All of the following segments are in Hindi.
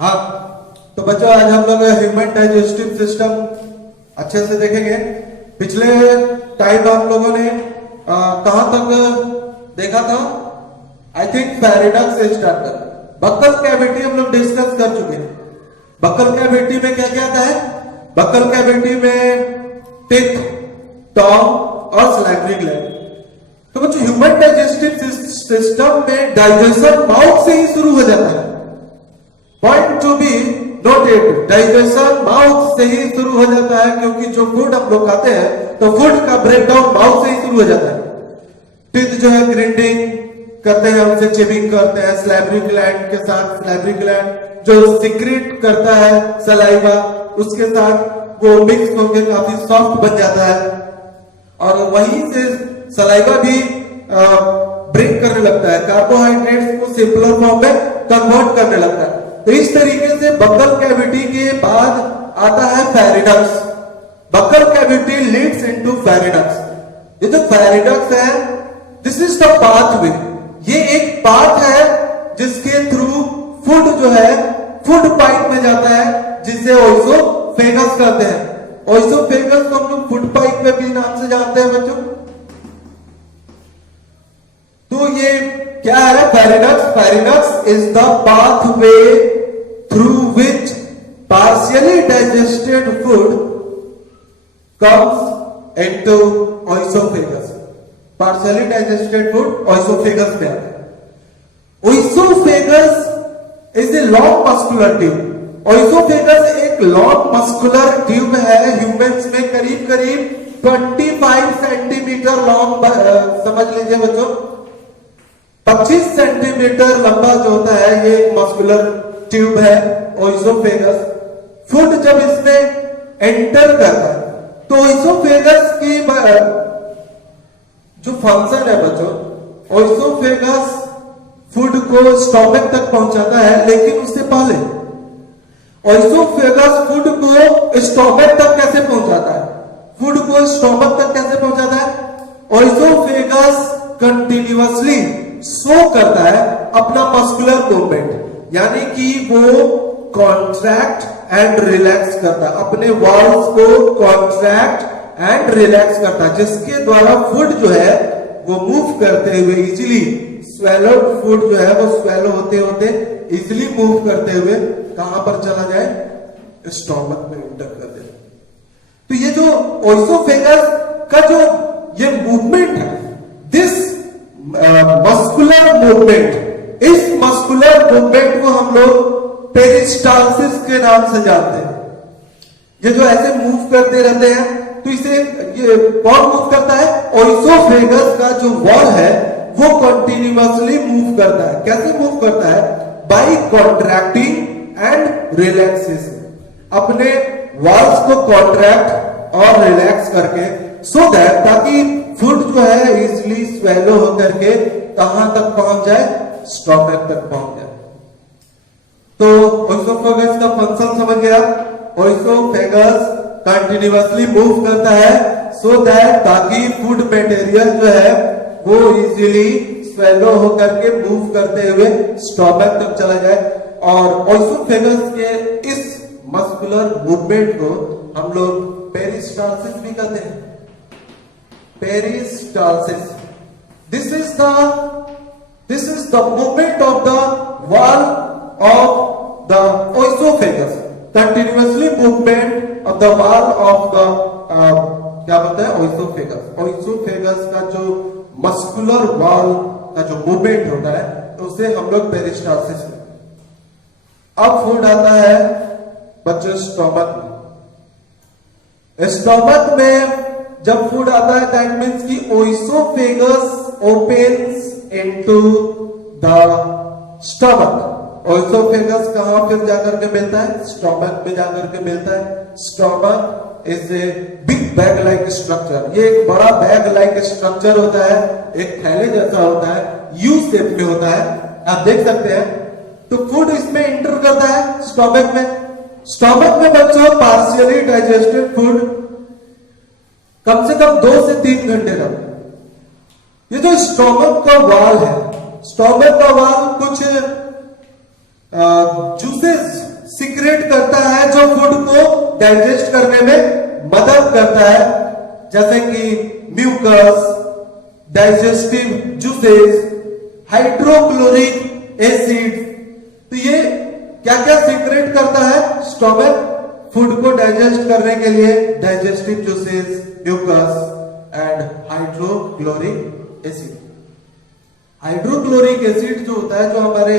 हाँ, तो बच्चों आज हम लोग ह्यूमन डाइजेस्टिव सिस्टम अच्छे से देखेंगे। पिछले टाइम हम लोगों ने कहां तक देखा था? आई थिंक पैराडॉक्स से स्टार्ट कर बक्कल कैविटी हम लोग डिस्कस कर चुके हैं। बक्कल कैविटी में क्या क्या आता है? बक्कल कैविटी में टिक, टॉन्ग और सलाइवरी ग्लैंड। तो बच्चों ह्यूमन डाइजेस्टिव सिस्टम में डाइजेशन माउथ से ही शुरू हो जाता है। Point to be noted, digestion mouth से ही शुरू हो जाता है, क्योंकि जो फूड हम लोग खाते हैं तो फूड का ब्रेकडाउन माउथ से ही शुरू हो जाता है। टीथ जो है ग्रिंडिंग करते हैं, उनसे चिविंग करते हैं, सलाइवरी ग्लैंड के साथ सलाइवरी ग्लैंड जो सीक्रेट करता है सलाइवा, उसके साथ वो मिक्स होकर काफी सॉफ्ट बन जाता है और वहीं से सलाइवा भी ब्रेक करने लगता है, कार्बोहाइड्रेट्स को सिंपलर फॉर्म में कन्वर्ट करने लगता है। तो इस तरीके से बक्कल कैविटी के बाद आता है pharynx. Buccal cavity leads into pharynx. ये जो फेरिडक्स है, दिस इज द पाथवे। ये एक पाथ है जिसके थ्रू फूड जो है फूड पाइप में जाता है, जिसे ओइसोफेगस कहते हैं। ओइसोफेगस को हम लोग फूड पाइप में भी नाम से जानते हैं बच्चों। तो ये क्या है? Pharynx. Pharynx is the pathway through which partially digested food comes into oesophagus. Partially digested food oesophagus में आता है। Oesophagus is a long muscular tube. Oesophagus एक लॉन्ग मस्कुलर ट्यूब है। ह्यूमंस में करीब करीब 25 सेंटीमीटर लॉन्ग, समझ लीजिए बच्चों 25 सेंटीमीटर लंबा जो होता है, ये एक मस्कुलर ट्यूब है ओइसोफेगस। फूड जब इसमें एंटर करता है तो ओइसोफेगस की जो फंक्शन है बच्चों, ओइसोफेगस फूड को स्टोमक तक पहुंचाता है, लेकिन उससे पहले ओइसोफेगस फूड को स्टोमक तक कैसे पहुंचाता है? फूड को स्टोमक तक कैसे पहुंचाता है? ओइसोफेगस कंटिन्यूअसली शो करता है अपना मस्कुलर मूवमेंट, यानी कि वो कॉन्ट्रैक्ट एंड रिलैक्स करता है, अपने वॉल्स को कॉन्ट्रैक्ट एंड रिलैक्स करता है, जिसके द्वारा फूड जो है वो मूव करते हुए इजीली, स्वेलोड फूड जो है वो स्वेलो होते होते इजीली मूव करते हुए कहां पर चला जाए? स्टोमक में एंटर कर दे। तो ये जो ओइसोफेगस का जो ये मूवमेंट है, दिस मस्कुलर मूवमेंट, इस मस्कुलर मूवमेंट को हम लोग पेरिस्टालसिस के नाम से जानते हैं। ये जो ऐसे मूव करते रहते हैं, तो इसे ये कौन मूव करता है? ओइसोफेगस का जो वॉल है वो कंटिन्यूअसली मूव करता है। कैसे मूव करता है? बाय कॉन्ट्रैक्टिंग एंड रिलैक्सेशन, अपने वॉल्स को कॉन्ट्रैक्ट और रिलैक्स करके, सो दैट ताकि फूड जो है इजिली स्वेलो होकर के कहां तक पहुंच जाए? स्टोमक तक पहुंच जाए। तो ओइसोफेगस का फंक्शन समझ गया। ओइसोफेगस कंटिन्यूअसली मूव करता है सो दैट ताकि फूड मटेरियल जो है वो इजीली स्वेलो होकर के मूव करते हुए स्टोमक तक चला जाए। और ओइसोफेगस के इस मस्कुलर मूवमेंट को हम लोग पेरिस्टालसिस भी कहते हैं। Peristalsis, this is the movement of the wall of the oesophagus, continuously movement of the wall of the क्या बोलते हैं? ओइसोफेगस। ओइसोफेगस का जो मस्कुलर वॉल का जो मूवमेंट होता है, तो उसे हम लोग पेरिस्टालसिस। अब फूड आता है बच्चों स्टोमक में। स्टोमक में जब फूड आता है, दैट मीन्स कि oesophagus opens into the stomach. Oesophagus कहां फिर जाकर के मिलता है? स्टोमक में जाकर के मिलता है। Stomach is a big bag like structure. ये एक बड़ा बैग लाइक स्ट्रक्चर होता है, एक थैले जैसा होता है, यू शेप में होता है, आप देख सकते हैं। तो फूड इसमें इंटर करता है स्टोमक में। स्टोमक में बच्चों पार्शियली डाइजेस्टेड फूड कम से कम 2 से 3 घंटे का। ये जो स्टोमक का वॉल है, स्टोमक का वॉल कुछ जूसेस सिक्रेट करता है जो फूड को डाइजेस्ट करने में मदद करता है, जैसे कि mucus, digestive juices, hydrochloric acid. तो ये क्या क्या सीक्रेट करता है स्टोमक फूड को डाइजेस्ट करने के लिए? Digestive juices, mucus and hydrochloric acid. Hydrochloric acid जो होता है, जो हमारे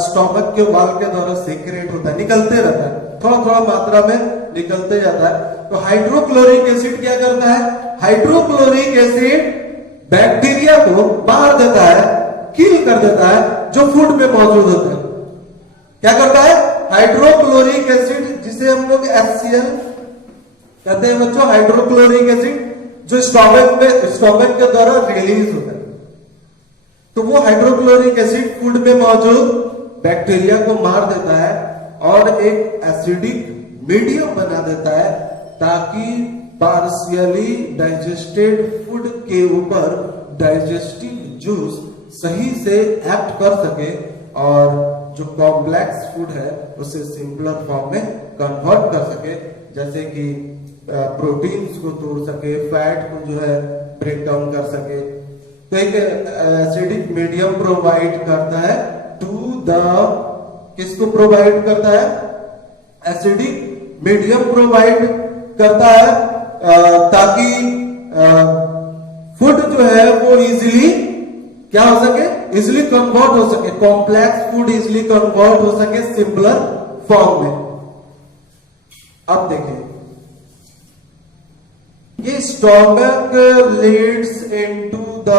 स्टोमक के वाल के द्वारा सीक्रेट होता है, निकलते रहता है, थोड़ा थोड़ा मात्रा में निकलते जाता है। तो हाइड्रोक्लोरिक एसिड क्या करता है? हाइड्रोक्लोरिक एसिड बैक्टीरिया को मार देता है, किल कर देता है जो फूड में मौजूद होता है। क्या करता है? हाइड्रोक्लोरिक एसिड, जिसे हम लोग HCl कहते हैं बच्चों, हाइड्रोक्लोरिक एसिड, जो स्टोमक के द्वारा रिलीज होता है। तो वो हाइड्रोक्लोरिक एसिड फूड में मौजूद बैक्टीरिया को मार देता है और एक एसिडिक मीडियम बना देता है, ताकि पार्शियली डाइजेस्टेड फूड के ऊपर डाइजेस्टिव जूस सही से एक्ट कर सके और जो कॉम्प्लेक्स फूड है उसे सिंपलर फॉर्म में कन्वर्ट कर सके, जैसे कि प्रोटीन्स को तोड़ सके, फैट को जो है ब्रेक डाउन कर सके। तो एक एसिडिक मीडियम प्रोवाइड करता है किसको प्रोवाइड करता है? एसिडिक मीडियम प्रोवाइड करता है ताकि फूड जो है वो इजीली क्या हो सके? इजीली कन्वर्ट हो सके, कॉम्प्लेक्स फूड इजीली कन्वर्ट हो सके सिंपलर फॉर्म में। अब देखिए, ये stomach Leeds into the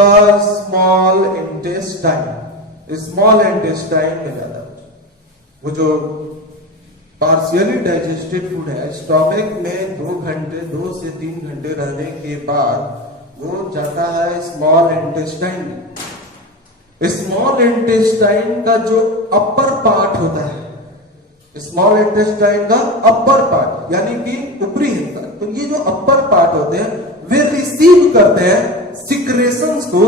small intestine. Small intestine में जाता है वो जो पार्शियली डाइजेस्टेड फूड है, स्टोमक में 2 से 3 घंटे रहने के बाद वो जाता है स्मॉल इंटेस्टाइन में। स्मॉल इंटेस्टाइन का जो अपर पार्ट होता है, स्मॉल इंटेस्टाइन का अपर पार्ट यानी कि ऊपरी हिस्सा, तो ये जो अपर पार्ट होते हैं वे रिसीव करते हैं सिक्रेशंस को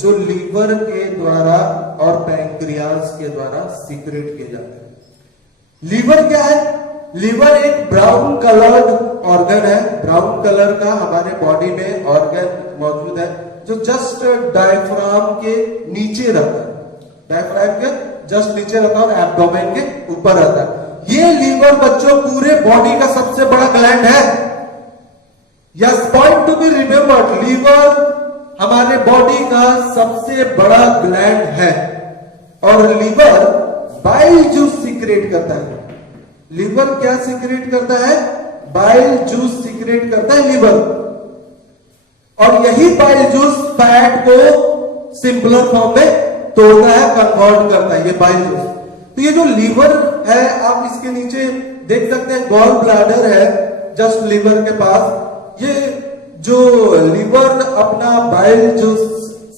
जो लीवर के द्वारा और पैंक्रियाज के द्वारा सीक्रेट किए जाते हैं। लीवर क्या है? लीवर एक ब्राउन कलर्ड ऑर्गन है। ब्राउन कलर का हमारे बॉडी में ऑर्गन मौजूद है जो जस्ट डायफ्राम के नीचे रहता है, डायफ्राम के जस्ट नीचे रहता है और एब्डोमेन के ऊपर रहता है। ये लीवर बच्चों पूरे बॉडी का सबसे बड़ा ग्लैंड है। Yes, point to be remembered, liver हमारे बॉडी का सबसे बड़ा ग्लैंड है और लीवर बाइल जूस सीक्रेट करता है। लीवर क्या सीक्रेट करता है? बाइल जूस सीक्रेट करता है लीवर, और यही बाइल जूस फैट को सिंपलर फॉर्म में तोड़ता है, कन्वर्ट करता है, ये बाइल जूस। तो ये जो लीवर है, आप इसके नीचे देख सकते हैं गॉल ब्लैडर है जस्ट लीवर के पास। ये जो लीवर अपना बाइल जूस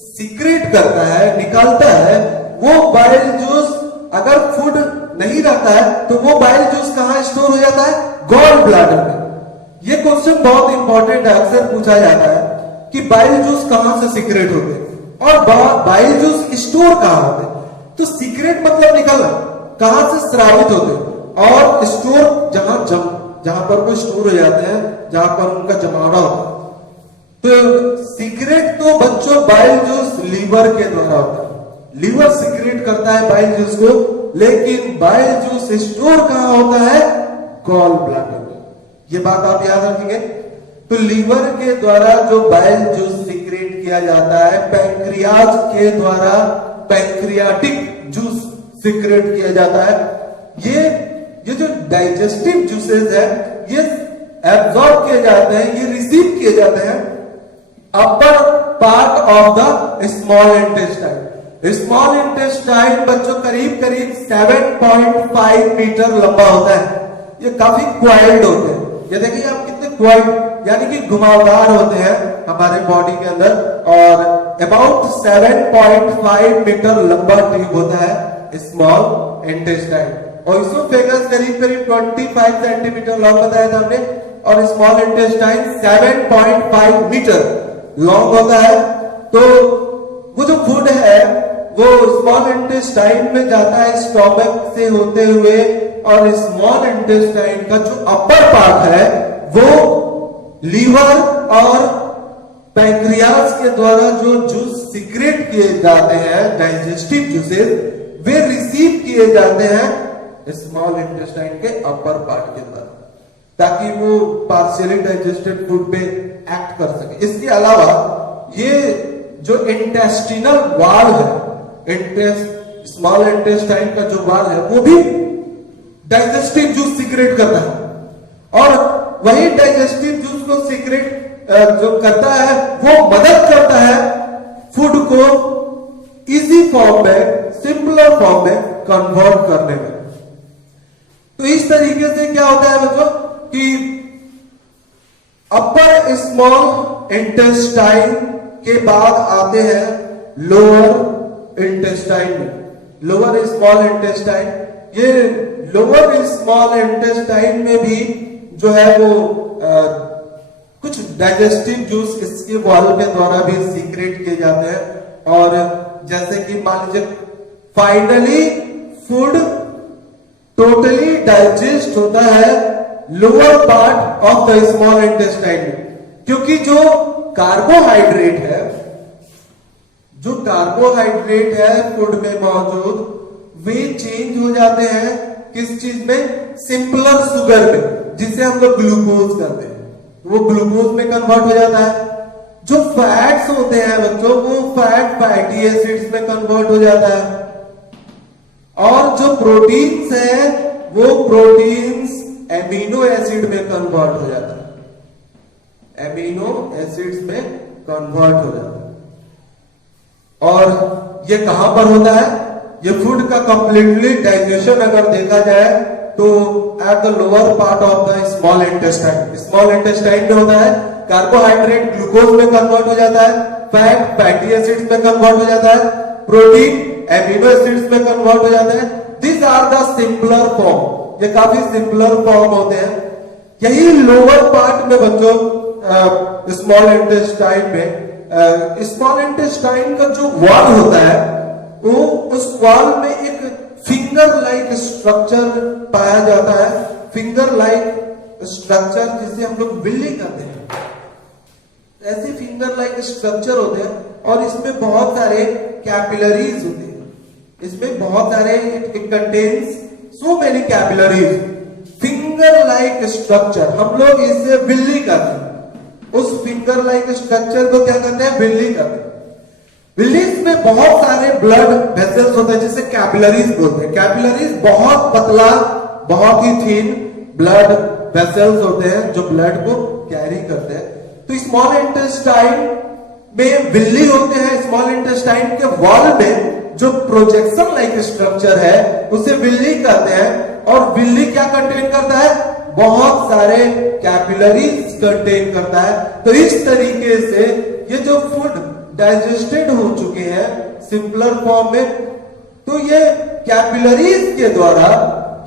सीक्रेट करता है, निकालता है, वो बाइल जूस अगर फूड नहीं रहता है तो वो बाइल जूस कहां स्टोर हो जाता है? गॉल ब्लैडर में। ये क्वेश्चन बहुत इंपॉर्टेंट है, अक्सर पूछा जाता है कि बाइल जूस कहां से सीक्रेट होते हैं और बाइल जूस स्टोर कहां होते हैं। तो सीक्रेट मतलब निकलना, कहां से स्रावित होते हैं, और स्टोर जहां पर वो स्टोर हो जाते हैं, जहां पर उनका जमावड़ा होता है। तो सीक्रेट तो बच्चों बाइल जूस लीवर के द्वारा होता है। लीवर सीक्रेट करता है बाइल जूस को, लेकिन बाइल जूस स्टोर कहां होता है? गॉल ब्लैडर में। ये बात आप याद रखेंगे। तो लीवर के द्वारा जो बाइल जूस सीक्रेट किया जाता है, पैंक्रियाज के द्वारा पैंक्रियाटिक जूस सीक्रेट किया जाता है। ये जो डाइजेस्टिव जूसेस है, ये एब्जॉर्ब किए जाते हैं, ये रिसीव किए जाते हैं upper part of the small intestine. Small intestine बच्चों करीब 7.5 मीटर लंबा होता है। ये काफी क्वाइल्ड होते हैं। ये देखिए आप कितने क्वाइल्ड यानी कि घुमावदार होते हैं हमारे बॉडी के अंदर, और अबाउट 7.5 मीटर लंबा ट्यूब होता है स्मॉल इंटेस्टाइन। और इसोफेगस करीब 25 सेंटीमीटर लॉन्ग बताया था हमने, और स्मॉल इंटेस्टाइन 7.5 मीटर लॉन्ग होता है। तो वो जो फूड है वो स्मॉल इंटेस्टाइन में जाता है स्टोमक से होते हुए और स्मॉल इंटेस्टाइन का जो अपर पार्ट है वो लीवर और पैंक्रियास के द्वारा जो जूस सीक्रेट किए जाते हैं, डाइजेस्टिव जूसेस, वे रिसीव किए जाते हैं स्मॉल इंटेस्टाइन के अपर पार्ट के द्वारा, ताकि वो पार्शियली डाइजेस्टेड फूड पे एक्ट कर सके। इसके अलावा ये जो इंटेस्टिनल वाल है, स्मॉल इंटेस्टाइन का जो वाल है, वो भी डाइजेस्टिव जूस सीक्रेट करता है, और वही डाइजेस्टिव जूस को सीक्रेट जो करता है वो मदद करता है फूड को इजी फॉर्म में, सिंपलर फॉर्म में कन्वर्ट करने में। तो इस तरीके से क्या होता है बच्चों कि अपर स्मॉल इंटेस्टाइन के बाद आते हैं लोअर इंटेस्टाइन में। लोअर स्मॉल इंटेस्टाइन, ये लोअर स्मॉल इंटेस्टाइन में भी जो है वो कुछ डाइजेस्टिव जूस इसके वॉल के द्वारा भी सीक्रेट किए जाते हैं, और जैसे कि मान लीजिए फाइनली फूड टोटली डाइजेस्ट होता है lower part of the small intestine में, क्योंकि जो कार्बोहाइड्रेट है, जो कार्बोहाइड्रेट है फूड में मौजूद, वे चेंज हो जाते हैं किस चीज में, सिंपलर शुगर में, जिसे हम लोग ग्लूकोज करते हैं, वो ग्लूकोज में कन्वर्ट हो जाता है। जो फैट्स होते हैं बच्चों, वो फैटी एसिड्स में कन्वर्ट हो जाता है, और जो प्रोटीन्स है वो प्रोटीन्स एमिनो एसिड में कन्वर्ट हो जाता है, एमिनो एसिड्स में कन्वर्ट हो जाता है। और ये कहां पर होता है, ये फूड का कंप्लीटली डाइजेशन अगर देखा जाए तो at the lower part of the small intestine, small intestine में होता है। कार्बोहाइड्रेट ग्लूकोज में कन्वर्ट हो जाता है, फैट फैटी एसिड्स में कन्वर्ट हो जाता है, प्रोटीन एमिनो एसिड्स में कन्वर्ट हो जाता है। This are the simpler form, ये काफी सिंपलर फॉर्म होते हैं। यही लोअर पार्ट में बच्चों स्मॉल इंटेस्टाइन में, स्मॉल इंटेस्टाइन का जो वॉल होता है वो उस वॉल में एक फिंगर लाइक स्ट्रक्चर पाया जाता है, फिंगर लाइक स्ट्रक्चर जिसे हम लोग बिल्ली कहते हैं। ऐसे फिंगर लाइक स्ट्रक्चर होते हैं, और इसमें बहुत सारे कैपिलरीज होते हैं, इसमें बहुत सारे, it contains so many capillaries. Finger like structure, हम लोग इसे बिल्ली कहते हैं, उस फिंगर लाइक स्ट्रक्चर को क्या कहते हैं, बिल्ली कहते हैं। बिल्लीज में बहुत सारे ब्लड वेसल्स होते हैं जिसे कैपिलरीज बोलते हैं। कैपिलरीज बहुत पतला, बहुत ही थिन ब्लड वेसल्स होते हैं जो ब्लड को कैरी करते हैं। तो स्मॉल इंटेस्टाइन में बिल्ली होते हैं, स्मॉल इंटेस्टाइन के वॉल में जो प्रोजेक्शन लाइक स्ट्रक्चर है उसे बिल्ली कहते हैं, और बिल्ली क्या कंटेन करता है, बहुत सारे कैपिलरीज कंटेन करता है। तो इस तरीके से ये जो फूड डाइजेस्टेड हो चुके हैं सिंपलर फॉर्म में, तो ये कैपिलरीज के द्वारा,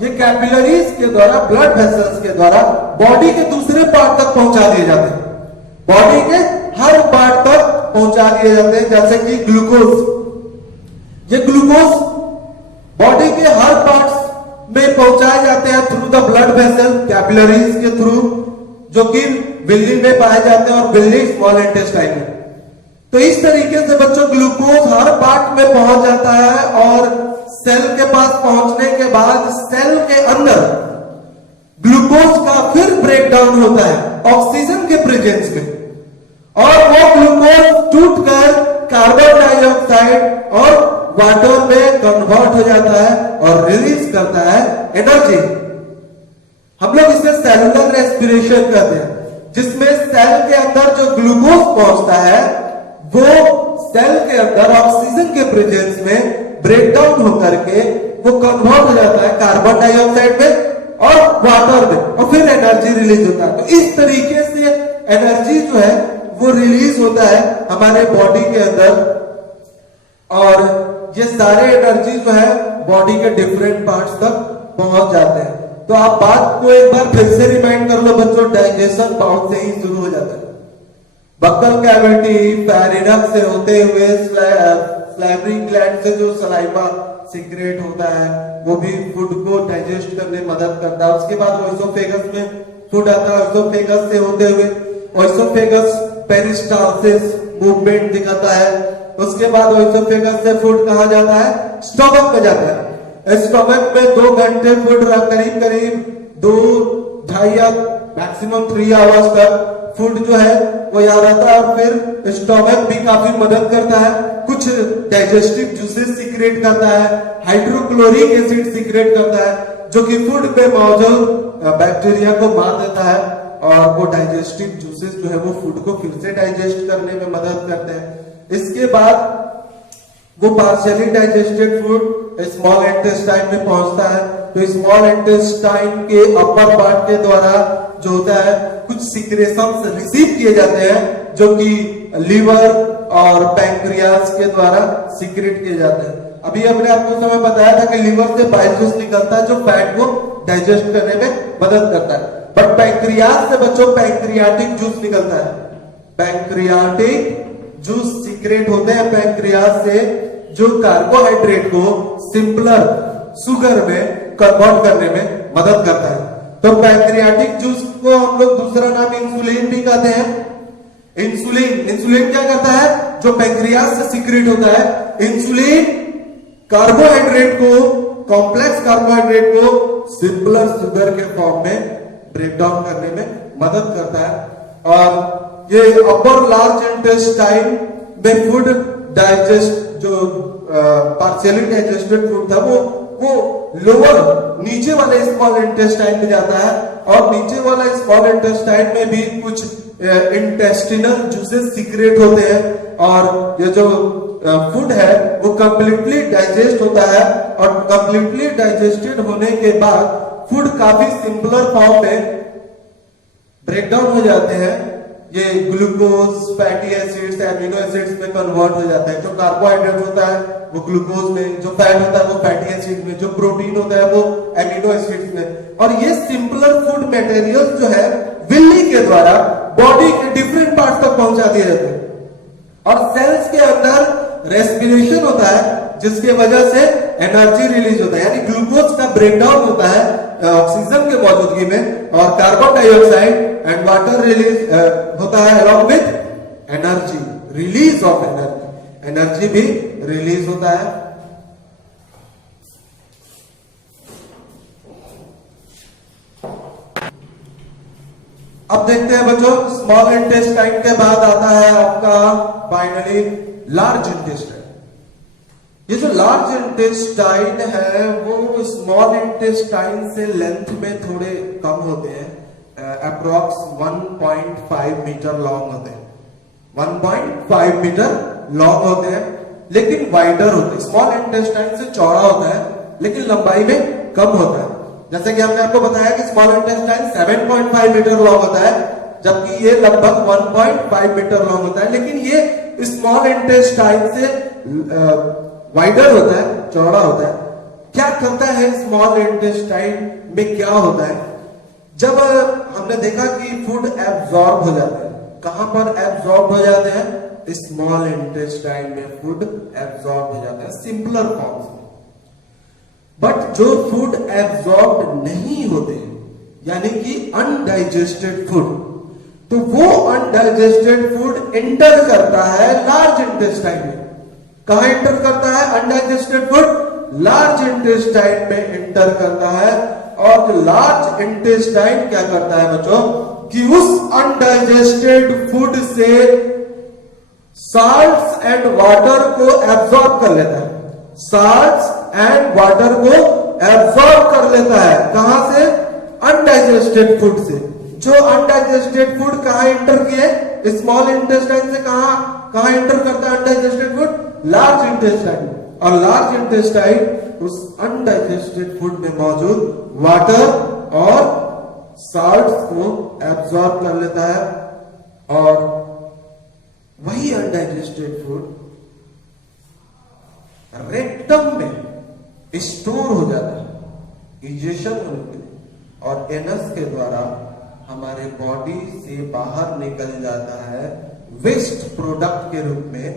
ये कैपिलरीज के द्वारा, ब्लड वेसल्स के द्वारा बॉडी के दूसरे पार्ट तक पहुंचा दिए जाते हैं, बॉडी के हर पार्ट तक पहुंचा दिए जाते हैं। जैसे कि ग्लूकोज, ये ग्लूकोज बॉडी के हर पार्ट में पहुंचाए जाते हैं through the blood vessel, capillaries के थ्रू, जो कि बिल्ली में पाए जाते हैं और बिल्ली स्मॉल इंटेस्टाइन में। तो इस तरीके से बच्चों ग्लूकोज हर पार्ट में पहुंच जाता है, और सेल के पास पहुंचने के बाद सेल के अंदर ग्लूकोज का फिर ब्रेकडाउन होता है ऑक्सीजन के प्रेजेंस में, और वो ग्लूकोज टूटकर कार्बन डाइऑक्साइड और वाटर में कन्वर्ट हो जाता है और रिलीज करता है एनर्जी। हम लोग इसे सेलुलर रेस्पिरेशन कहते हैं, जिसमें सेल के अंदर जो ग्लूकोज पहुंचता है वो सेल के अंदर ऑक्सीजन के प्रेजेंस में ब्रेकडाउन होकर के वो कन्वर्ट हो जाता है कार्बन डाइऑक्साइड में और वाटर में, और फिर एनर्जी रिलीज होता है। तो इस तरीके से एनर्जी जो है वो रिलीज होता है हमारे बॉडी के अंदर, और ये सारे एनर्जी जो है बॉडी के डिफरेंट पार्ट्स तक पहुंच जाते हैं। तो आप बात को एक बार फिर से रिमाइंड कर लो बच्चों, डाइजेशन पाउच से ही शुरू हो जाता है। बक्कल कैविटी, फेरिनक्स से होते हुए स्लैबरी ग्लैंड से जो सलाइवा सीक्रेट होता है, वो भी फूड को डाइजेस्ट करने में मदद करता है। उसके बाद ओइसोफेगस में फूड आता है, ओइसोफेगस से होते हुए ओइसोफेगस पेरिस्टालसिस मूवमेंट दिखाता है। उसके बाद ओइसोफेगस से फूड कहाँ जाता है, स्टमक में जाता है। स्टमक में 2 घंटे फूड करीब करीब 2-2.5 या मैक्सिमम 3 आवर्स तक फूड जो है वो यहाँ रहता है। और फिर स्टमक भी काफी मदद करता है, कुछ डाइजेस्टिव जूसेस सीक्रेट करता है, हाइड्रोक्लोरिक एसिड सीक्रेट करता है, जो कि फूड पे मौजूद बैक्टीरिया को मार देता है। और वो डाइजेस्टिव जूसेस जो है वो फूड को फिर से डाइजेस्ट करने में मदद करते हैं। इसके बाद वो partially digested food small intestine में पहुंचता है। तो स्मॉल इंटेस्टाइन के अपर पार्ट के द्वारा जो होता है कुछ सिक्रेशंस रिसीव किए जाते हैं, जो कि लीवर और पैंक्रियास के द्वारा सीक्रेट किए जाते हैं। अभी हमने आपको समय बताया था कि लीवर से बाइल जूस निकलता है जो फैट को डाइजेस्ट करने में मदद करता है। बट पैंक्रियास से बच्चों पैंक्रियाटिक जूस निकलता है। पैंक्रियाटिक जूस सीक्रेट होते हैं पैंक्रियास से, जो कार्बोहाइड्रेट को सिंपलर शुगर में कन्वर्ट करने में मदद करता है। तो पैंक्रियाटिक जूस को हम लोग दूसरा नाम इंसुलिन भी कहते हैं। इंसुलिन क्या करता है, जो पैंक्रियास से सीक्रेट होता है। इंसुलिन कार्बोहाइड्रेट को, कॉम्प्लेक्स कार्बोहाइड्रेट को सिंपलर शुगर के फॉर्म में ब्रेक डाउन करने में मदद करता है। और ये अपर लार्ज इंटेस्टाइन में फूड डाइजेस्ट, जो पार्शियली डाइजेस्टेड फूड था वो लोअर नीचे वाले स्मॉल इंटेस्टाइन में जाता है। और नीचे वाला स्मॉल इंटेस्टाइन में भी कुछ इंटेस्टिनल जूसेस सीक्रेट होते हैं। और ये जो फूड है वो कंप्लीटली डाइजेस्ट होता है। और कंप्लीटली डाइजेस्टेड होने के बाद फूड काफी सिंपलर फॉर्म में ब्रेक डाउन हो जाते हैं। ये glucose, fatty acids, amino acids में कन्वर्ट हो जाता है। जो कार्बोहाइड्रेट होता है वो ग्लूकोज में, जो फैट होता है वो फैटी एसिड में, जो प्रोटीन होता है वो एमिनो एसिड्स में। और ये सिंपलर फूड मटेरियल जो है विल्ली के द्वारा बॉडी के डिफरेंट पार्ट तक पहुंचा दिए जाते हैं। और सेल्स के अंदर रेस्पिरेशन होता है, जिसके वजह से एनर्जी रिलीज होता है, यानी ग्लूकोज का ब्रेकडाउन होता है ऑक्सीजन के मौजूदगी में। और carbon dioxide and water release होता है along with energy, release of energy भी रिलीज होता है। अब देखते हैं बच्चों, स्मॉल इंटेस्टाइन के बाद आता है आपका फाइनली लार्ज इंटेस्टाइन। ये जो लार्ज इंटेस्टाइन है वो स्मॉल इंटेस्टाइन से लेंथ में थोड़े कम होते हैं, अप्रोक्स 1.5 मीटर लॉन्ग होते हैं, 1.5 मीटर लॉन्ग होते हैं, लेकिन वाइडर होते हैं। स्मॉल इंटेस्टाइन से चौड़ा होता है लेकिन लंबाई में कम होता है। जैसे कि हमने आपको बताया कि स्मॉल इंटेस्टाइन 7.5 मीटर लॉन्ग होता है, जबकि ये लगभग 1.5 मीटर लॉन्ग होता है। लेकिन ये स्मॉल इंटेस्टाइन से वाइडर होता है, चौड़ा होता है। क्या करता है स्मॉल इंटेस्टाइन में, क्या होता है? जब हमने देखा कि फूड एब्जॉर्ब हो जाता है, कहां पर एब्जॉर्ब हो जाते हैं? स्मॉल इंटेस्टाइन में फूड एब्जॉर्ब हो जाता है सिंपलर फॉर्म्स में। बट जो फूड एब्जॉर्ब नहीं होते, यानी कि अनडाइजेस्टेड फूड, तो वो अनडाइजेस्टेड फूड एंटर करता है लार्ज इंटेस्टाइन में। कहां एंटर करता है अनडाइजेस्टेड फूड? लार्ज इंटेस्टाइन में एंटर करता है। और जो लार्ज इंटेस्टाइन क्या करता है बच्चों, कि उस अनडाइजेस्टेड फूड से साल्ट्स एंड वाटर को एब्जॉर्ब कर लेता है। साल्ट्स एंड वाटर को एब्जॉर्ब कर लेता है। कहां से? अनडाइजेस्टेड फूड से। जो अनडाइजेस्टेड फूड कहां एंटर किए? स्मॉल इंटेस्टाइन से कहां एंटर करता है अनडाइजेस्टेड फूड? Large intestine. और लार्ज इंटेस्टाइन उस अनडाइजेस्टेड फूड में मौजूद वाटर और साल्ट्स को एब्जॉर्ब कर लेता है। और वही अनडाइजेस्टेड फूड रेक्टम में स्टोर हो जाता है इजेशन होने के लिए, और एनस के द्वारा हमारे बॉडी से बाहर निकल जाता है वेस्ट प्रोडक्ट के रूप में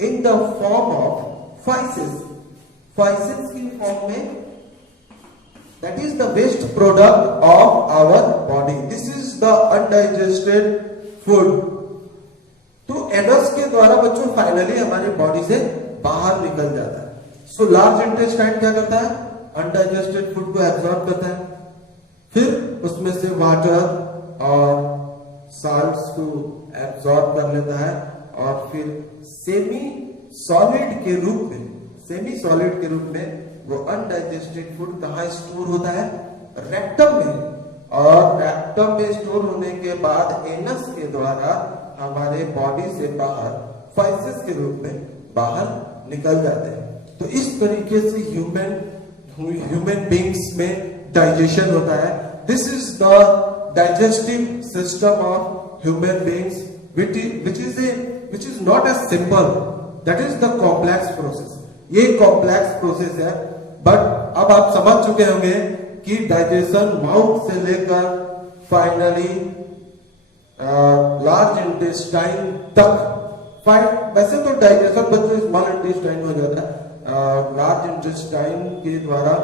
इन द फॉर्म ऑफ फाइसेस। फाइसेस की फॉर्म में, that is the waste product of our body. This is the undigested food. तो एनस के द्वारा बच्चों फाइनली हमारी बॉडी से बाहर निकल जाता है। सो लार्ज इंटेस्टाइन क्या करता है? अनडाइजेस्टेड फूड को एब्जॉर्ब करता है, फिर उसमें से वाटर और साल्ट्स को एब्जॉर्ब कर लेता है और फिर सेमी सॉलिड के रूप में वो अनडाइजेस्टेड फूड कहाँ स्टोर होता है? रेक्टम में। और रेक्टम में स्टोर होने के बाद एनस के द्वारा हमारे बॉडी से बाहर फाइसेस के रूप में बाहर निकल जाते हैं। तो इस तरीके से ह्यूमन बींग्स में डाइजेशन होता है। This is the digestive system of human beings which is not as simple, that is the complex process. ये कॉम्प्लेक्स प्रोसेस है, बट अब आप समझ चुके होंगे कि डाइजेशन माउथ से लेकर फाइनली लार्ज इंटेस्टाइन तक। वैसे तो डाइजेशन बच्चों स्मॉल इंटेस्टाइन हो जाता है, लार्ज इंटेस्टाइन के द्वारा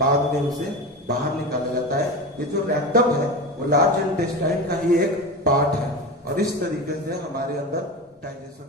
बाद में उसे बाहर निकाला जाता है। ये जो रेक्टम है वो लार्ज इंटेस्टाइन का ही एक पार्ट है और इस तरीके से हमारे अंदर डाइजेशन